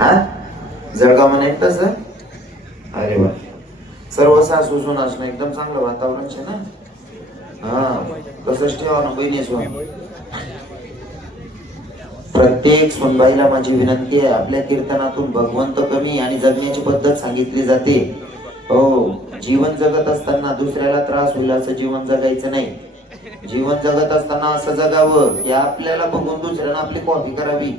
हा? जळगाव म्हणे सर अरे वा. सर्व सासू सुन असणं एकदम चांगलं वातावरण छे ना? हा. तसंच ठेवा ना बहिणी सोन प्रत्येक सुनबाईला माझी विनंती आहे आपल्या कीर्तनातून भगवंत कमी आणि जगण्याची पद्धत सांगितली जाते. हो जीवन जगत असताना दुसऱ्याला त्रास होईल असं जीवन जगायचं नाही. जीवन जगत असताना असं जगावं की आपल्याला बघून दुसऱ्यानं आपली कॉपी करावी.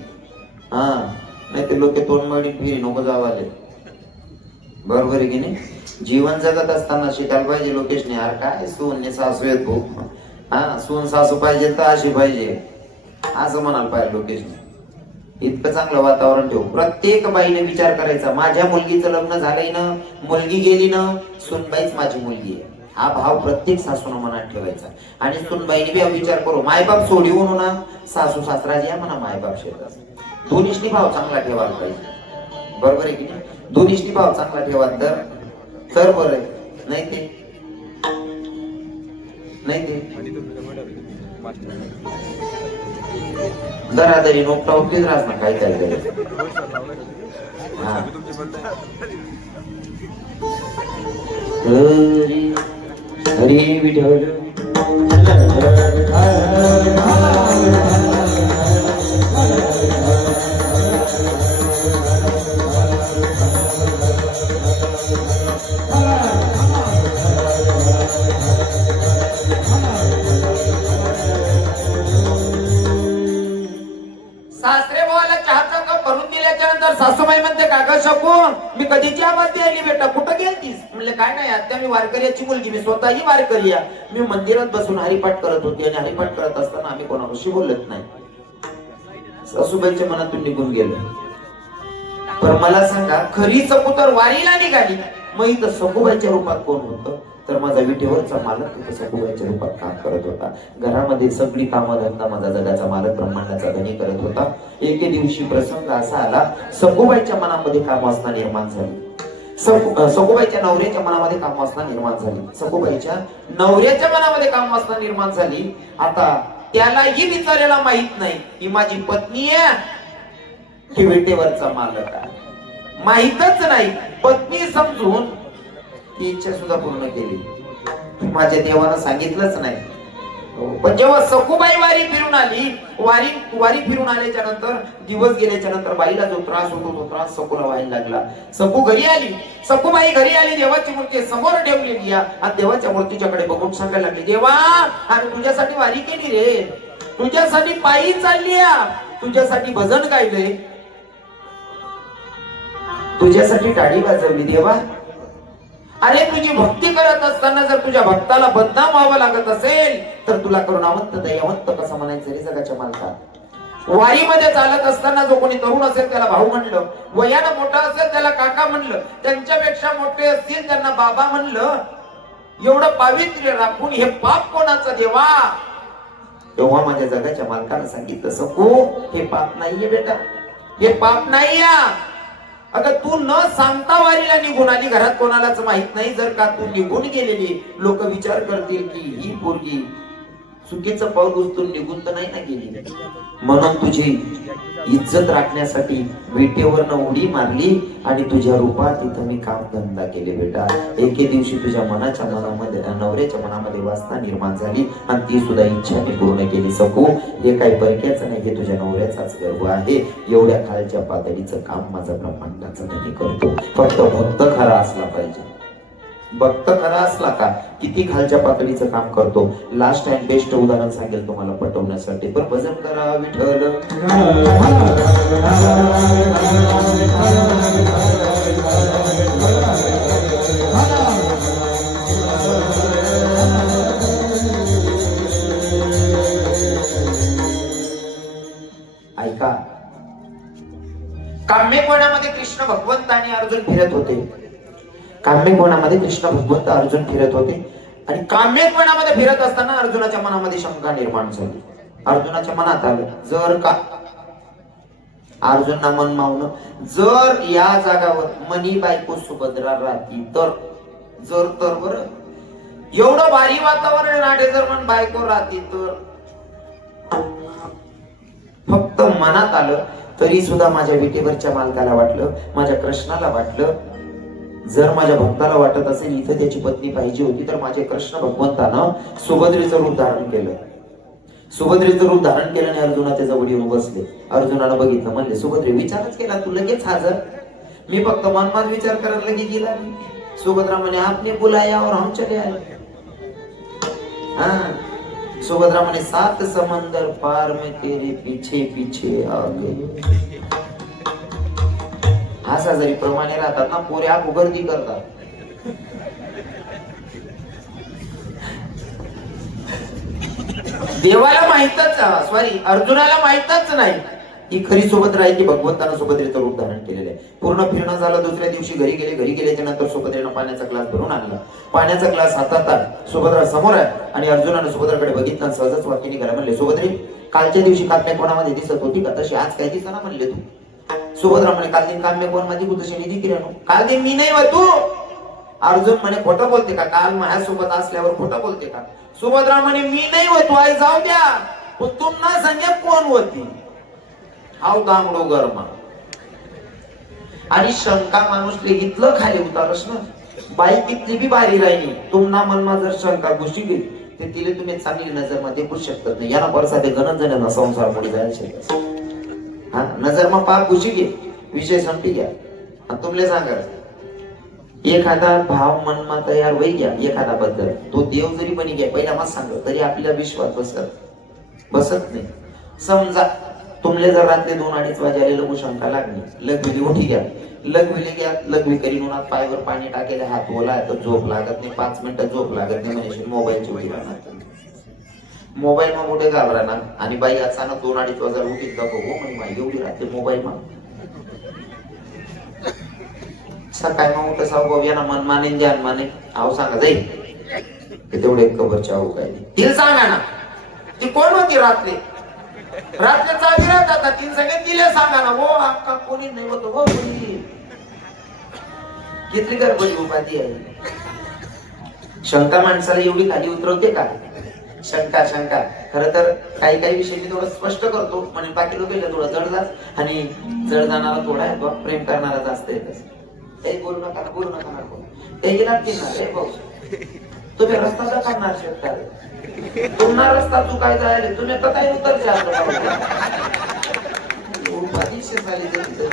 हा. नाही ते लोक तोंड मळीन फिरी नको जावाले बरोबर आहे की नाही? जीवन जगत असताना शिकायला पाहिजे लोकेशने. यार काय सून सासू येत हा सून सासू पाहिजे तर अशी पाहिजे. असं म्हणाल पाहिजे लोकेशने. इतकं चांगलं वातावरण ठेवू प्रत्येक बाईने विचार करायचा माझ्या मुलगीचं लग्न झालंय ना मुलगी गेली ना सुनबाईच माझी मुलगी आहे. हा भाव प्रत्येक सासून मनात ठेवायचा. आणि सुनबाईने बी विचार करू मायबाप सोडीवून ना सासू सासराजी या म्हणा मायबाप शेतात दोन्हीशी भाव चांगला ठेवायला पाहिजे. बरोबर आहे की नाही? दोन्हीशी भाव चांगला ठेवा तर तर बरं आहे. नाही ते? नाही ते? दरादरी नोकटा उठलीच राहत ना काही काही हा. हरी हरी काय नाही आत्या मी वारकऱ्याची मुलगी मी स्वतःही वारकरी मी मंदिरात बसून हरिपाठ करत होती आणि हरिपाठ करत असताना आम्ही कोणाशी बोलत नाही. सासूबाईच्या मनातून निघून गेलं. पण मला सांगा खरी सकू वारीला निघाली. मग इथं सखूबाईच्या रूपात कोण होतं? तर माझा विठेवरचा मालक तिथं सखूबाईच्या रूपात काम करत होता. घरामध्ये सगळी कामं धंदा माझा जगाचा मालक ब्रह्मांडाचा धनी करत होता. एके दिवशी प्रसंग असा आला सखूबाईच्या मनामध्ये कामवासना निर्माण झाली. सखुबाईच्या नवऱ्याच्या मनामध्ये कामवासना निर्माण झाली. सखुबाईच्या नवऱ्याच्या मनामध्ये कामवासना निर्माण झाली. आता त्यालाही विचारायला माहीत नाही ही माझी पत्नी आहे. की विटेवरचा मालक आहे. नाही. पत्नी समजून ती इच्छा सुद्धा पूर्ण केली. माझ्या देवानं सांगितलंच नाही. पण जेव्हा सखूबाई वारी फिरून आली वारी वारी फिरून आल्याच्यानंतर दिवस गेल्याच्यानंतर बाईला जो त्रास होतो तो त्रास सखूला व्हायला लागला. सखू घरी आली. सखूबाई घरी आली देवाची मूर्ती समोर ठेवलेली आणि देवाच्या मूर्तीच्याकडे बघून सांगायला लागली देवा आणि तुझ्यासाठी वारी केली रे. तुझ्यासाठी पायी चालली आहे. तुझ्यासाठी भजन गायलंय. तुझ्यासाठी टाळी वाजवली देवा. अरे तुझी भक्ती करत असताना जर तुझ्या भक्ताला बदनाम व्हावं लागत असेल तर तुला करुणावंत दयावंत कसं म्हणायचं रे जगाच्या मालकात? वारीमध्ये चालत असताना जो कोणी तरुण असेल त्याला भाऊ म्हणलं वयानं मोठा असेल त्याला काका म्हणलं त्यांच्यापेक्षा मोठे असतील त्यांना बाबा म्हणलं एवढं पावित्र्य राखून हे पाप कोणाचं देवा? तेव्हा माझ्या जगाच्या मालकानं सांगितलं सकू हे पाप नाहीये बेटा. हे पाप नाही अगं तू न सांगता वारीला निघून आली. घरात कोणालाच माहीत नाही. जर का तू निघून गेलेली लोक विचार करतील की ही पोरगी चुकीचं पाऊल उचलून निघून तर नाही ना गेली. म्हणून तुझी इज्जत राखण्यासाठी विटेवरनं उडी मारली आणि तुझ्या रूपात इथं मी काम धंदा केले बेटा. एके दिवशी तुझ्या मनाच्या मनामध्ये नवऱ्याच्या मनामध्ये वासना निर्माण झाली आणि ती सुद्धा इच्छा मी पूर्ण केली. सकू हे काही परक्याचं नाही हे तुझ्या नवऱ्याचाच गर्व आहे. एवढ्या खालच्या पातळीचं काम माझा ब्रह्मांडाचं नाही करतो. फक्त भक्त खरा असला पाहिजे. भक्त खरा असला का? किती खालच्या पातळीचं काम करतो? लास्ट अँड बेस्ट उदाहरण सांगेल तुम्हाला पटवण्यासाठी. पण भजन करा विठल ऐका. काम्यकोणामध्ये कृष्ण भगवंत आणि अर्जुन फिरत होते? काम्यकोणामध्ये कृष्ण भगवंत अर्जुन फिरत होते. आणि काम्यकोणामध्ये फिरत असताना अर्जुनाच्या मनामध्ये शंका निर्माण झाली. अर्जुनाच्या मनात आलं जर का. अर्जुनना मन मावलं जर या जागावर मनी बायको सुभद्रा राहती तर जर तर बर. एवढं भारी वातावरण नाटे जर मन बायको राहती तर. फक्त मनात आलं तरी सुद्धा माझ्या विटेवरच्या मालकाला वाटलं माझ्या कृष्णाला वाटलं जर माझ्या भक्ताला वाटत असेल इथं त्याची पत्नी पाहिजे होती तर माझे कृष्ण भगवंतानं सुभद्रेचं रूप धारण केलं. सुभद्रेचं रूप धारण केलं आणि अर्जुनाच्या जवळ येऊन बसले. अर्जुनानं बघितलं म्हणले सुभद्रे विचारच केला तू लगेच हजर. मी फक्त मनमात विचार करायला लगे गेला सुभद्रा म्हणे आपने बुलाया और हम चले आए. हाँ. सुभद्रा म्हणे सात समंदर पार में तेरे पीछे पीछे आ गए. असा जरी प्रमाणे राहतात ना पोरे आखू गर्दी करतात. देवाला माहितच सॉरी अर्जुनाला माहितच नाही. ही खरी सुभद्रा आहे की भगवंतानं सुभद्रेचं रूप धारण केलेलं आहे. पूर्ण फिरणं झालं दुसऱ्या दिवशी घरी गेले. घरी गेल्याच्यानंतर सुभद्रेनं पाण्याचा ग्लास भरून आणला. पाण्याचा ग्लास हातात सुभद्रा समोर आहे आणि अर्जुनानं सुभद्राकडे बघितलं सहजच वाक्य निघाला. म्हणले सुभद्रे कालच्या दिवशी कात्या कोणामध्ये दिसत होती? का तशी? आज काय दिसना म्हणले तू. सुभद्रा म्हणे काल दिन काम्य कोण माझी तू निधी किराणू काल दिन मी नाही व तू? अर्जुन म्हणे खोटं बोलते का? काल माझ्यासोबत असल्यावर खोटं बोलते का? सुभद्रा म्हणे मी नाही होतो आई जाऊ द्या. पण तुम्हाला संज्ञा कोण होती? हाव दांगडो गरमा. आणि शंका माणूस इथलं खाली उतारस ना. बाई कितली बी भारी राहिली. तुम्हाला मनमा जर शंका घुशी गेली तर तिला तुम्ही चांगली नजरमध्ये देखू शकत नाही. याला बरसा ते गणत जणांना संसार पुढे जायला शकतात हा नजर मग पाप घुशी घे विषय संपी घ्या आणि तुमले सांगा। एखादा भाव मनमा तयार होई घ्या एखादा बद्दल तो देव जरी बनी घ्या पहिला मग सांग तरी आपल्या विश्वास बसत बसत नाही. समजा तुमले जर रात्री दोन अडीच वाजायला लघु शंका लागली लघविली उठी घ्या लगविले घ्या लगवी करी उन्हात पायावर पाणी टाकेले हात ओला तर झोप लागत नाही पाच मिनिटं झोप लागत नाही म्हणजे मोबाईल चोरी राहणार मोबाईल मग मोठे राहणार? आणि बाई अचानक दोन अडीच वाजता उठीत दाखव हो म्हणजे माहिती एवढी राहते मोबाईल मग. सकाळी मग उठ साऊ भाऊ यांना मन माने जान माने आहो सांगा जाईल तेवढे कबरच्या आहो काय नाही. तिला सांगा ना. ती कोण होती रात्री? रात्री चावी राहतात तीन सगळे तिला सांगा ना. हो अक्का कोणी नाही होतो हो कोणी. किती गरबडी उपाधी आहे. शंका माणसाला एवढी खाली उतरवते का? शंका शंका. खर तर काही काही विषय मी थोडं स्पष्ट करतो म्हणजे बाकी लोक थोडं जड जास आणि जड जाणारा थोडा आहे बघ प्रेम करणारा जास्त आहे तसं. बोलू नका बोलू नका नको ते गेला की रे भाऊ तुम्ही रस्ता का करणार शकता. तुम्हाला रस्ता चुकायचा आहे जायला तुम्ही आता काय उतर उपाधी झाली तरी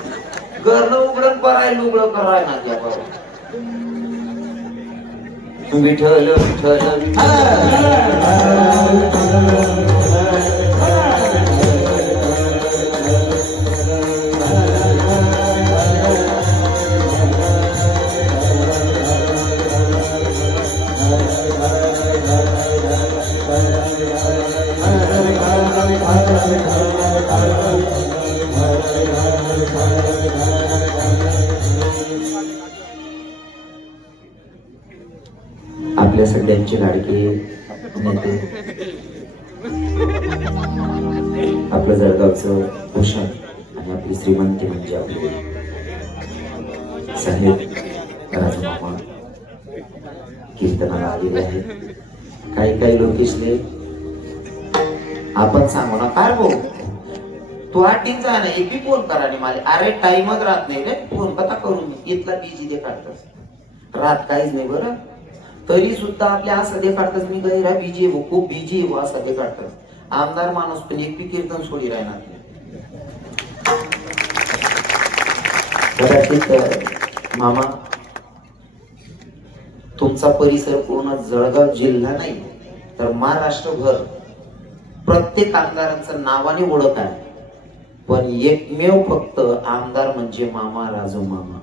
घरनं उघडून परायला उघडं करायला माझ्या बाबा. विठल विठल विठल आपल्या सगळ्यांची लाडकी नेते. आपलं जळगावचं भूषण आणि आपली श्रीमंती म्हणजे आपले साहेब राजमामा कीर्तनाला आलेले आहेत. काही काही लोक इसले आपण सांगू ना काय भाऊ? तू आठ दिन जा ना एक फोन करा आणि मला. अरे टाइमच राहत नाही रे फोन कथा करून इथला बीजी दे काढतोस. रात काहीच नाही बरं. तरी सुद्धा आपल्या असं दे मी गहिरा बीजी आहे खूप बीजी आहे बुवा, असं आमदार माणूस पण एक बी कीर्तन सोडी राहणार कदाचित मामा तुमचा परिसर पूर्ण जळगाव जिल्हा नाही तर महाराष्ट्रभर प्रत्येक आमदारांचं नावाने ओळख आहे. पण एकमेव फक्त आमदार म्हणजे मामा राजू मामा.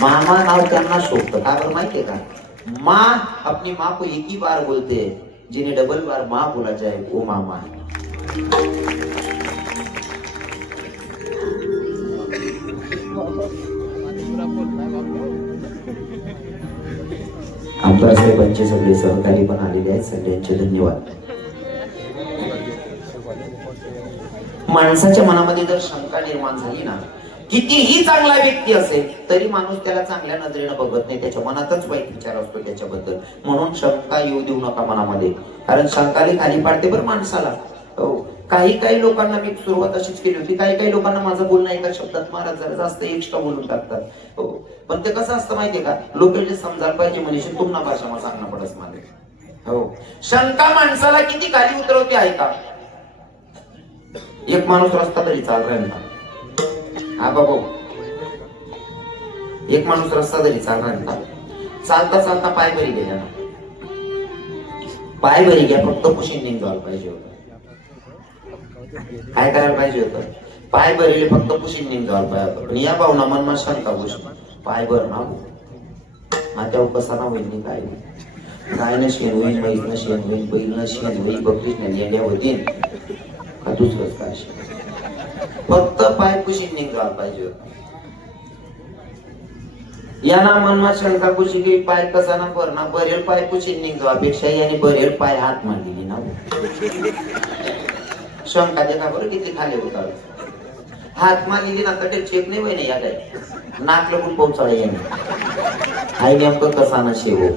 मामा नाव त्यांना शोभतं. का बरं माहितीये का? माँ अपनी माँ को एक ही बार बोलते हैं जिन्हें डबल बार माँ बोला जाए वो मामा. है आमदार साहेबांचे सगळे सहकारी पण आलेले आहेत सगळ्यांचे धन्यवाद. माणसाच्या मनामध्ये जर शंका निर्माण झाली ना कितीही चांगला व्यक्ती असेल तरी माणूस त्याला चांगल्या नजरेनं बघत नाही. त्याच्या मनातच वाईट विचार असतो त्याच्याबद्दल. म्हणून शंका येऊ देऊ नका मनामध्ये. कारण शंकाने खाली पाडते बरं माणसाला. हो. काही काही लोकांना मी सुरुवात अशीच केली होती. काही काही लोकांना माझं बोलणं एका शब्दात महाराज जरा जास्त एक्स्ट्रा बोलून टाकतात. हो. पण ते कसं असतं माहितीये का? लोक जे समजायला पाहिजे म्हणजे पुन्हा भाषा मला सांगणं पडत माझे हो. शंका माणसाला किती खाली उतरवते ऐका. एक माणूस रस्ता तरी चाल राहिला हा बाबा एक माणूस रस्ता जरी चालणार राहिला चालता चालता पाय भरी गेला ना. पाय भरी घ्या फक्त कुशीने जायला पाहिजे होतं. काय करायला पाहिजे होतं? पाय भरले फक्त कुशीने जायला पाहिजे होतं. पण या भावना मनमा शंका गोष्ट पाय भर ना आता कसा ना होईल नी काय होईल न शेण होईल म्हैस न शेण होईल बैल न शेण होईल बकरीच नाही येण्यावर होतील दुसरंच काय शेण? फक्त पाय पुशीने पाहिजे. होतं या मनमा शंका कुशी की पाय कसा ना पर ना बरेल पाय कुशी निघतो अपेक्षा याने बरेल पाय हात मांडलेली ना हो. शंका देखा बरं किती खाली होता? हात मागिली ना तर चेक नाही वय या काय नाक लगून पोहोचाळे याने. हाय नेमकं कसा ना शेवो?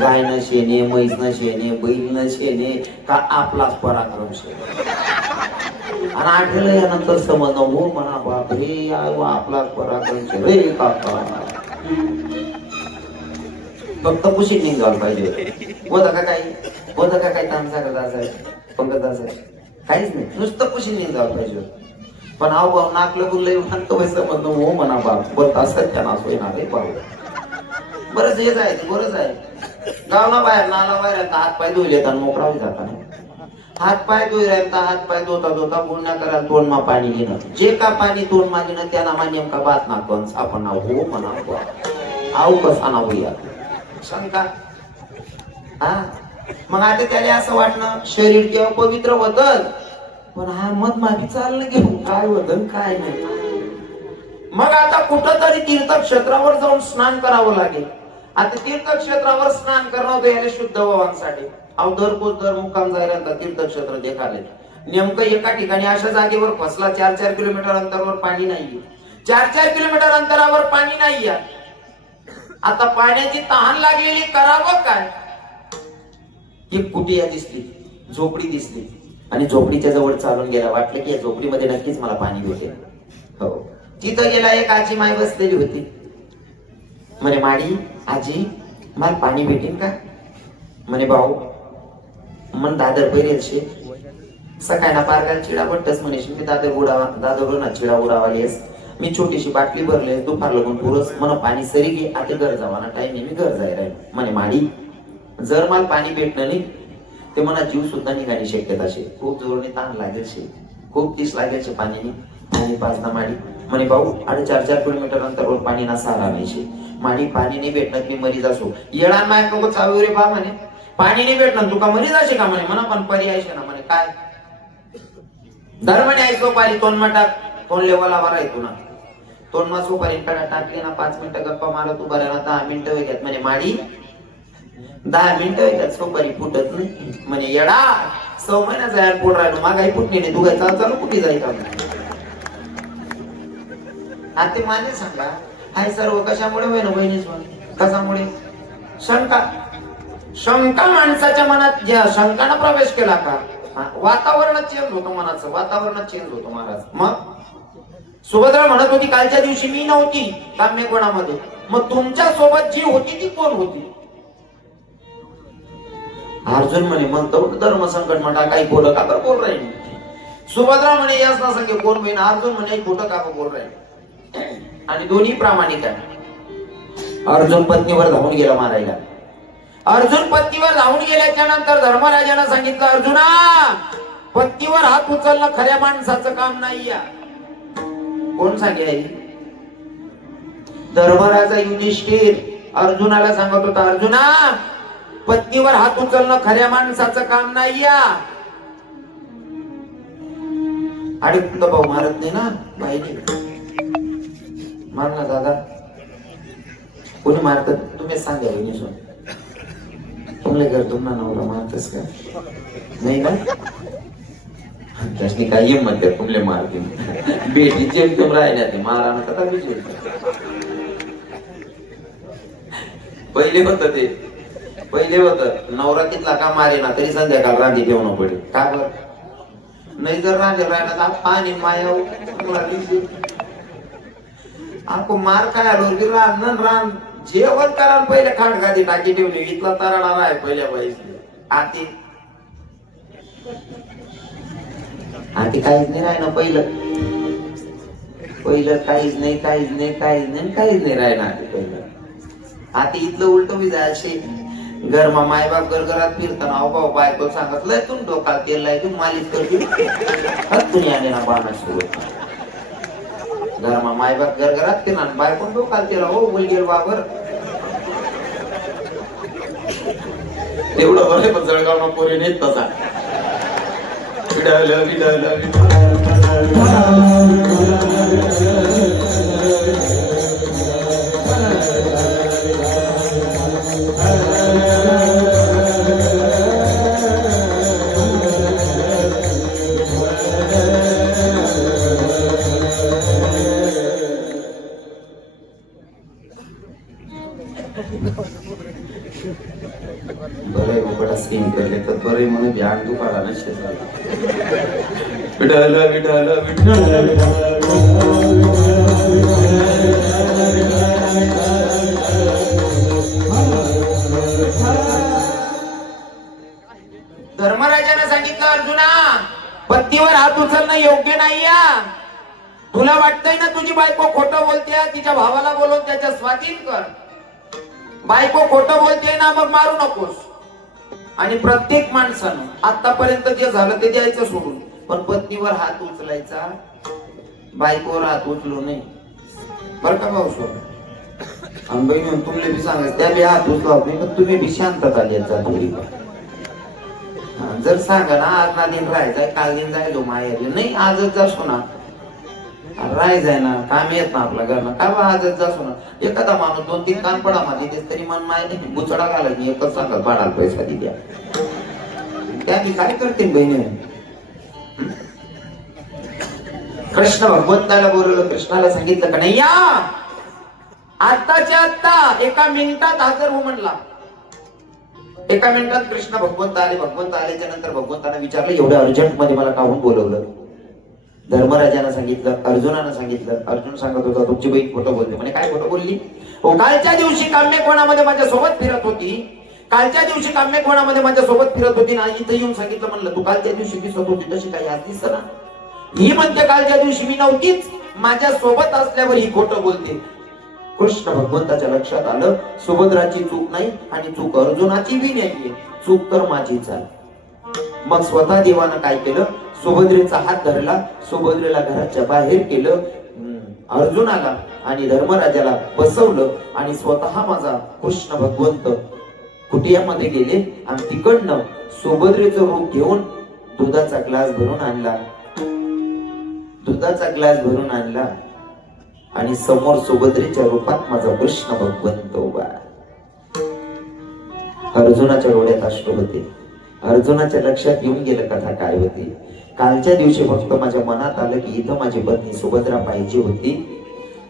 गाय न शेणे म्हैस न शेणे बैल न शेणे का आपलाच पराक्रम शेव? आणि आठवलं यानंतर समजणं हो म्हणा बाप हे आपला पराक्रम केलं. रे काका. फक्त कुशीत निघाल पाहिजे. होता का काही होता का काही ताण सांगत असायचं पंकज असायचं काहीच नाही. नुसतं कुशीत निघाल पाहिजे. पण आव बाप नाकलं गुल्लय म्हणतो पैसा म्हणतो हो म्हणा बाप बरं असत त्या नास होईना रे बाबा बरंच हेच आहे ते बरंच आहे. गावला बाहेर नाला बाहेर हात पाय धुले आणि मोकळावी जाताना हात पाय धुई राहता हात पाय धोता धोता गुन्हा करा तोंड मा पाणी घेणं. जे का पाणी तोंड मा घेणं त्या नामा नेमका बात ना कंस आपण नाव हो म्हणा बुवा. आऊ कसा नाव शंका हा? मग आता त्याला असं वाटणं शरीर केव्हा पवित्र होत? पण हा मत मागे चाललं घेऊ काय वतन काय नाही. मग आता कुठंतरी तीर्थक्षेत्रावर जाऊन स्नान करावं लागेल. आता तीर्थक्षेत्रावर स्नान करणं होतं याला शुद्ध भावांसाठी. अहो दर दर मुक्काम जायला तीर्थक्षेत्र देखाले. नेमकं एका ठिकाणी अशा जागेवर फसला चार चार किलोमीटर अंतरावर पाणी नाहीये. चार चार किलोमीटर अंतरावर पाणी नाहीये. आता पाण्याची तहान लागलेली करावं काय? एक कुटिया दिसली झोपडी दिसली. आणि झोपडीच्या जवळ चालून गेला. वाटलं की या झोपडीमध्ये नक्कीच मला पाणी भेटेल. हो. तिथं गेला एक आजी माय बसलेली होती. म्हणे माडी आजी मला पाणी भेटेल का? म्हणे भाऊ मन दादर पहिरेल शे सकाळी ना पारगाल चिडा पट्टस म्हणे मी दादर उडावा दादर ना चिडा उडावा येस मी छोटीशी बाटली भरले दुपार लगून पुरस मन पाणी सरी घे आता घर जावाना टाइम मी घर जाय राहील म्हणे माडी जर मला पाणी भेटणं नाही ते मला जीव सुद्धा निघाली शक्यता शे खूप जोरने ताण लागेल शे खूप किस लागेल शे पाणी पाचना माडी. म्हणे भाऊ अडे चार चार किलोमीटर अंतरावर पाणी ना सारा नाही शे माडी पाणी नाही भेटणार मी मरी जासो. येळा माय नको चालू रे बा म्हणे. पाणी नाही भेटणार तुका मरी जाशे का म्हणे? म्हणा पण पर्याय शे ना म्हणे काय? धर्मने आई सोपारी तोंड टाक तोंड लेवलावर आहे तुला. तोंड सुपारी कडा टाकली ना पाच मिनिटं गप्पा मारत उभा राहिला दहा मिनिटं वेगळ्यात म्हणे माडी. दहा मिनिटं वेगळ्यात सोपारी फुटत नाही. म्हणे येडा सौ महिना जायला पोट राहिलो मागाई फुटणे नाही तुझा चाल चालू कुठे जायचा आता ते माझे सांगा. हाय सर्व कशामुळे होय ना बहिणीच? कशामुळे? शंका शंका माणसाच्या मनात घ्या. शंकानं प्रवेश केला का? वातावरण चेंज होतं मनाचं वातावरण चेंज होतं महाराज मग? सुभद्रा म्हणत होती कालच्या दिवशी मी नव्हती काम्यकोणामध्ये. मग तुमच्यासोबत जी होती ती कोण होती? अर्जुन म्हणे म्हणतो धर्म संकट म्हणा काही बोल का तर बोल राहील सुभद्रा म्हणे याच ना सांगे कोण बहीण अर्जुन म्हणे खोटं का बोल राहील आणि दोन्ही प्रामाणिक आहे अर्जुन पत्नीवर धावून गेला मारायला. अर्जुन पत्नीवर धावून गेल्याच्यानंतर धर्मराजानं सांगितलं अर्जुना पत्नीवर हात उचलणं खऱ्या माणसाचं काम नाही या कोण सांगे धर्मराजा युधिष्ठिर अर्जुनाला सांगत होता अर्जुना पत्नीवर हात उचलणं खऱ्या माणसाचं काम नाही या अरे भाऊ मारत नाही ना? बाईने मार ना दादा. कोणी मारत? तुम्ही सांगा बहिणीसून तुमले घर तुम्हाला नवरा मारतस का नाही ना त्यासनी काय हिंमत आहे तुमले मारते बेटी जेम राहिल्या ते मारा ना विजय पहिले होत ते पहिले होत नवरा कितला का मारे ना तरी संध्याकाळ रांगी ठेवणं पडेल का बर नाही जर राहिले राहिला तर पाणी माया तुम्हाला दिसते आपण मार काय आलो की रान रान जेवण करा पहिले खांड गादी टाकी ठेवली इथला तरणार आहे पहिल्या पैसे आती. आती काहीच नाही राहणार पहिलं. पहिलं काहीच नाही काहीच नाही काहीच नाही काहीच नाही राहणार आधी पहिलं. आता इथलं उलट मी जायचे घरमा मायबाप घर घरात फिरताना अहो भाऊ बायको सांगत लय तुम डोकाल तेल लाय तू मालिश करते तुम्ही आले ना बाणासोबत घरमा मायबाप गरगरात फिरणार बायको डोकाल तेल हो मुलगेल बाबर तेवढं बरं पण जळगाव पोरी नेत तसा. विडावलं विडावलं विडावलं विठ्ठल विठ्ठल धर्मराजाने सांगितलं अर्जुना पत्नीवर हात उचलणं योग्य नाही या तुला वाटतंय ना तुझी बायको खोटं बोलते तिच्या भावाला बोलवून त्याच्या स्वाधीन कर. बायको खोटं बोलते ना मग मारू नकोस. आणि प्रत्येक माणसानं आतापर्यंत जे झालं ते द्यायचं सोडून. पण पत्नीवर हात उचलायचा बायकोवर हात उचलू नये. बरं का भाऊ सोड? आणि बहिणी तुमले बी सांगायचं त्या बी हात उचला नाही पण तुम्ही बी शांतता द्यायचा थोडी जर सांगा ना आज ना दिन राहायचा काल दिन जायलो माहेरी. नाही आजच जासो ना. राहायचंय ना काम येत ना आपल्या घरनं. का बा आजच जासो ना? एखादा माणूस दोन तीन कान पडा माझे तेच तरी मन माय नाही बुचडा घाला की एकच सांगत बाळाला पैसा दिल्या. त्या मी काय करते बहिणी? कृष्ण भगवंताला बोलवलं. कृष्णाला सांगितलं का नाही? या! आत्ताच्या आत्ता एका मिनिटात हजर हो म्हणला. एका मिनिटात कृष्ण भगवंत आले. भगवंत आल्याच्यानंतर भगवंतानं विचारलं एवढ्या अर्जंटमध्ये मला काहून बोलवलं? धर्मराजानं सांगितलं अर्जुनानं सांगितलं. अर्जुन सांगत होता तुमची बहीण खोटं बोलते. म्हणे काय खोटं बोलली? हो कालच्या दिवशी काम्य कोणामध्ये माझ्या सोबत फिरत होती? कालच्या दिवशी काम्य कोणामध्ये माझ्या सोबत फिरत होती? ना इथं येऊन सांगितलं म्हणलं तू कालच्या दिवशी दिसत होती तशी काही आज दिसना. ही म्हणते दिवशी मी नव्हतीच. माझ्या सोबत असल्यावर ही खोटं बोलते. कृष्ण भगवंताच्या लक्षात आलं सुभद्राची चूक नाही आणि चूक अर्जुनाची बी नाहीये. चूक तर माझी झाली मग स्वतः देवानं काय केलं? सुभद्रेचा हात धरला. सुभद्रेला घराच्या बाहेर केलं. अर्जुनाला आणि धर्मराजाला बसवलं आणि स्वतः माझा कृष्ण भगवंत कुटियामध्ये गेले आणि तिकडनं सुभद्रेचं रूप घेऊन दुधाचा ग्लास भरून आणला. दुधाचा ग्लास भरून आणला आणि समोर सुभद्रेच्या रूपात माझा कृष्ण भगवंत उभा अर्जुनाच्या डोळ्यात अश्रू होते. अर्जुनाच्या लक्षात येऊन गेलं कथा काय होती. कालच्या दिवशी फक्त माझ्या मनात आलं की इथं माझी पत्नी सुभद्रा पाहिजे होती.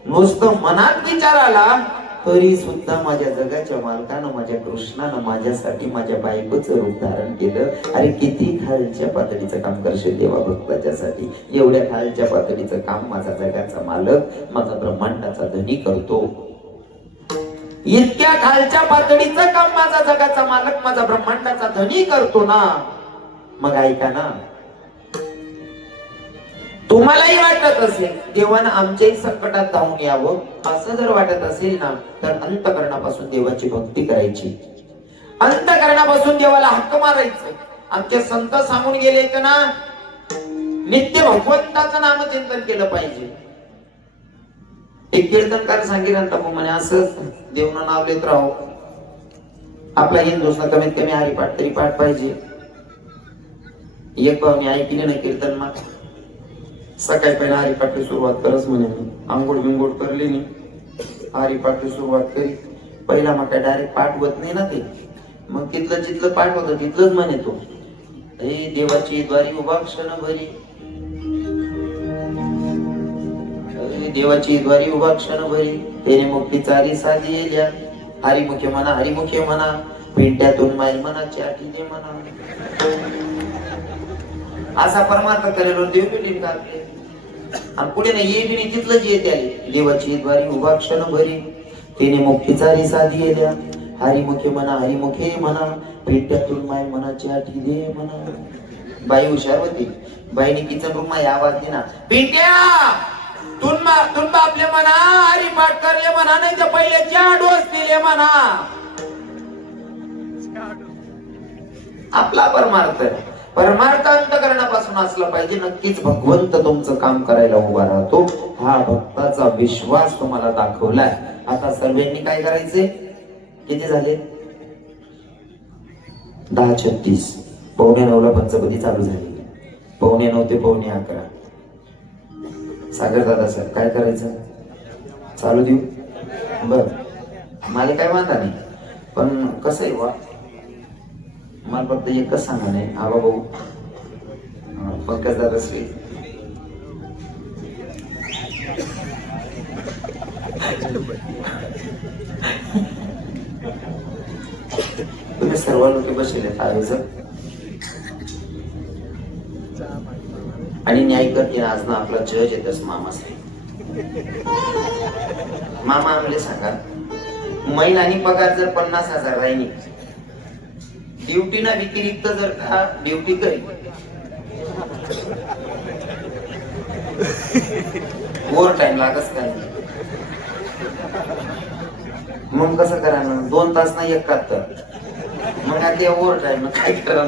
नुसतं मनात विचार आला तरी सुद्धा माझ्या जगाच्या मालकानं माझ्या कृष्णानं माझ्यासाठी माझ्या बायकोचं रूप धारण केलं. अरे किती खालच्या पातळीचं काम करशील देवा भक्ताच्यासाठी एवढ्या खालच्या पातळीचं काम माझा जगाचा मालक माझा ब्रह्मांडाचा धनी करतो. इतक्या खालच्या पातळीचं काम माझा जगाचा मालक माझा ब्रह्मांडाचा धनी करतो ना. मग ऐका ना तुम्हालाही वाटत असेल देवानं आमच्याही संकटात जाऊन यावं. असं जर वाटत असेल ना तर अंतकरणापासून देवाची भक्ती करायची. अंतकरणापासून देवाला हक्क मारायचं. आमचे संत सांगून गेले का ना नित्य भगवंताचं नामचिंतन केलं पाहिजे. एक कीर्तनकार सांगितलं टाकू म्हणे असं देवनं नाव लेत राहो. आपला हिंदुस्तान कमीत कमी हरिपाठ तरी पाठ पाहिजे. एक मी ऐकली नाही कीर्तन मग सकाळी पहिला हरिपाठची सुरुवात करच म्हणे मी. आंघोळ बिंगोळ करली नाही. हरिपाठची सुरुवात करी. पहिला मग काय डायरेक्ट पाठवत नाही ना ते. मग तिथलं जिथलं पाठवत तिथलंच म्हणे तो. हे देवाची द्वारी उभा क्षण भरी. देवाची द्वारी उभा क्षण भरी. तेने मुक्ती चारी साधी येल्या. हरिमुखे म्हणा हरिमुखे म्हणा. पिंट्यातून माय मनाची आठी दे म्हणा. असा परमार्थ करेल देव भेटीन का आणि पुढे नाही ये बिनी तिथलं जे त्याने देवाची द्वारी उभा क्षण भरी तिने मुक्तीचा साधी येल्या हरिमुखे म्हणा हरिमुखे म्हणा. पेट्यातून माय मनाची आठी दे म्हणा. बाई हुशार होती. बाईने किचन रूम मा आवाज दिना पिंट्या तुन तुन बापले म्हणा हरी पाठ करले म्हणा नाही तर पहिले चार डोस दिले म्हणा. आपला परमार्थ. परमार्थ अंतकरणापासून असलं पाहिजे. नक्कीच भगवंत तुमचं काम करायला उभा राहतो. हा भक्ताचा विश्वास तुम्हाला दाखवलाय. आता सर्वांनी काय करायचे किती झाले? दहा छत्तीस. पावणे नऊला पंचपदी चालू झाली. पावणे नऊ ते पावणे अकरा. सागर दादा सर काय करायचं? चालू देऊ? बर. मला काय म्हणता नाही. पण कसं आहे वा मला फक्त एकच सांगा नाही आबा भाऊ पंकज दादा श्री तुम्ही सर्व लोक बसले आयोजक आणि न्याय की आज ना आपला जज येतच मामा मामा आम्हाला सांगा महिना आणि पगार जर पन्नास हजार राहिली ड्युटी ना व्यतिरिक्त जर का ड्युटी करी ओव्हर टाइम लागत काय मग कसं करा ना दोन तास नाही एकाहत्तर मग आता ओव्हर टाइम काय करा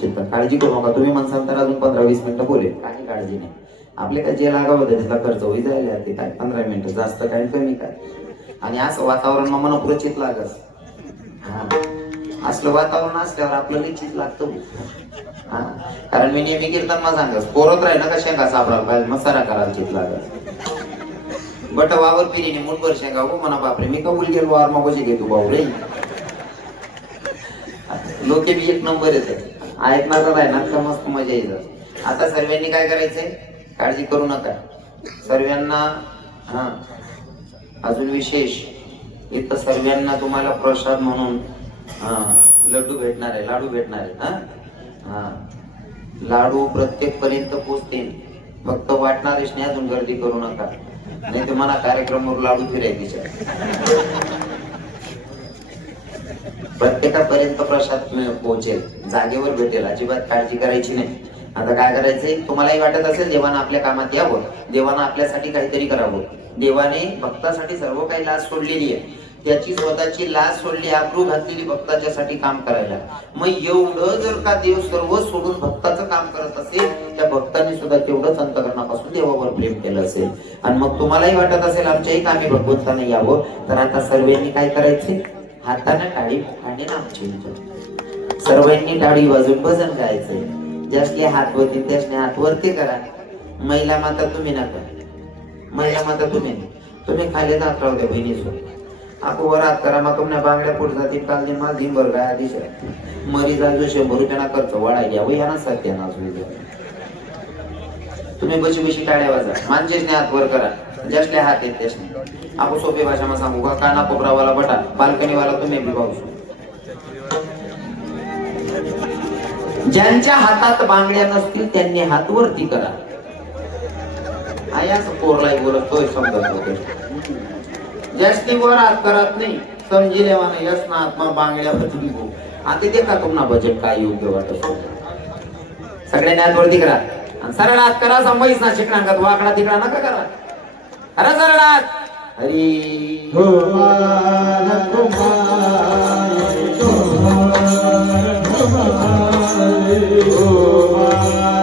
चिंता काळजी करू नका. तुम्ही म्हणसाल तर अजून पंधरा वीस मिनिटं बोलेल काही काळजी नाही. आपले काय जे लागावं त्याचा खर्च होई जायला ते काय? पंधरा मिनिटं जास्त काय कमी काय? आणि असं वातावरण मग मनोप्रचित लागत हा. असलं वातावरण असल्यावर आपलं निश्चित लागतं हो. हा. कारण मी नेहमी कीर्तन मग सांगस पोरत राहील ना का शेंगा सापडायला पाहिजे मसारा करायला चित लागत बट वावर पिरीने मुठभर शेंगा हो म्हणा बापरे मी का मुलगी वावर मग कशी घेतो भाऊ रे लोके बी एक नंबर येते ऐकणार तर आहे ना का मस्त मजा येत आता सर्वांनी काय करायचंय? काळजी करू नका. सर्वांना हा अजून विशेष इथं सर्वांना तुम्हाला प्रसाद म्हणून हा लड्डू भेटणार आहे लाडू भेटणार आहे हा? हा. लाडू प्रत्येक पर्यंत पोचतील. फक्त वाटणारेच नाही अजून गर्दी करू नका. नाही तुम्हाला कार्यक्रमावर लाडू फिरायचे. प्रत्येकापर्यंत प्रसाद पोहोचेल. जागेवर भेटेल. अजिबात काळजी करायची नाही. आता काय करायचंय? तुम्हालाही वाटत असेल देवानं आपल्या कामात यावं. देवानं आपल्यासाठी काहीतरी करावं. देवाने भक्तासाठी सर्व काही लाज सोडलेली आहे. त्याची स्वतःची लाज सोडली आबरू घातलेली भक्ताच्यासाठी काम करायला. मग एवढं जर का देव सर्व सोडून भक्ताचं काम करत असेल त्या भक्ताने सुद्धा तेवढंच अंतकरणापासून देवावर प्रेम केलं असेल. आणि मग तुम्हालाही वाटत असेल आमच्याही कामी भगवंताने यावं. तर आता सर्वांनी काय करायचे हाताने टाळी आणि नामची सर्वांनी टाळी वाजून भजन गायचंय ज्यासले हात होते त्यासने हात वरती करा. महिला माता तुम्ही नका. महिला माता तुम्ही. तुम्ही खाली जात राहू द्या बहिणीसोबत. आपण वर हात करा मग तुमने बांगड्या पुढे जातील काल दिन माझ भर काय दिशा. मरी जाजो शंभर रुपयाना खर्च घ्या वय ना सत्या ना तुम्ही बशी बशी टाळ्या वाजा. माणसेचने हात वर करा. ज्यासले हात आहेत त्यासने. आपण सोपी भाषा सांगू का? काना कोपरावाला बटा बाल्कनीवाला तुम्ही बी पाहू. ज्यांच्या हातात बांगड्या नसतील त्यांनी हात वरती करा. आयाच पोरलाई बोलतोय समजत होते वर हात करत नाही. समजिले म्हणा यस ना आत्मा बांगड्या बदली गो हो. आता ते का तुम्हाला बजेट काय योग्य वाटत सगळ्यांनी हात वरती करा. आणि सरळ हात करा संभाईस ना शिकणार वाकडा तिकडा नका करा. अरे सरळ हात! हरी। कुमार कुमार कुमार कुमार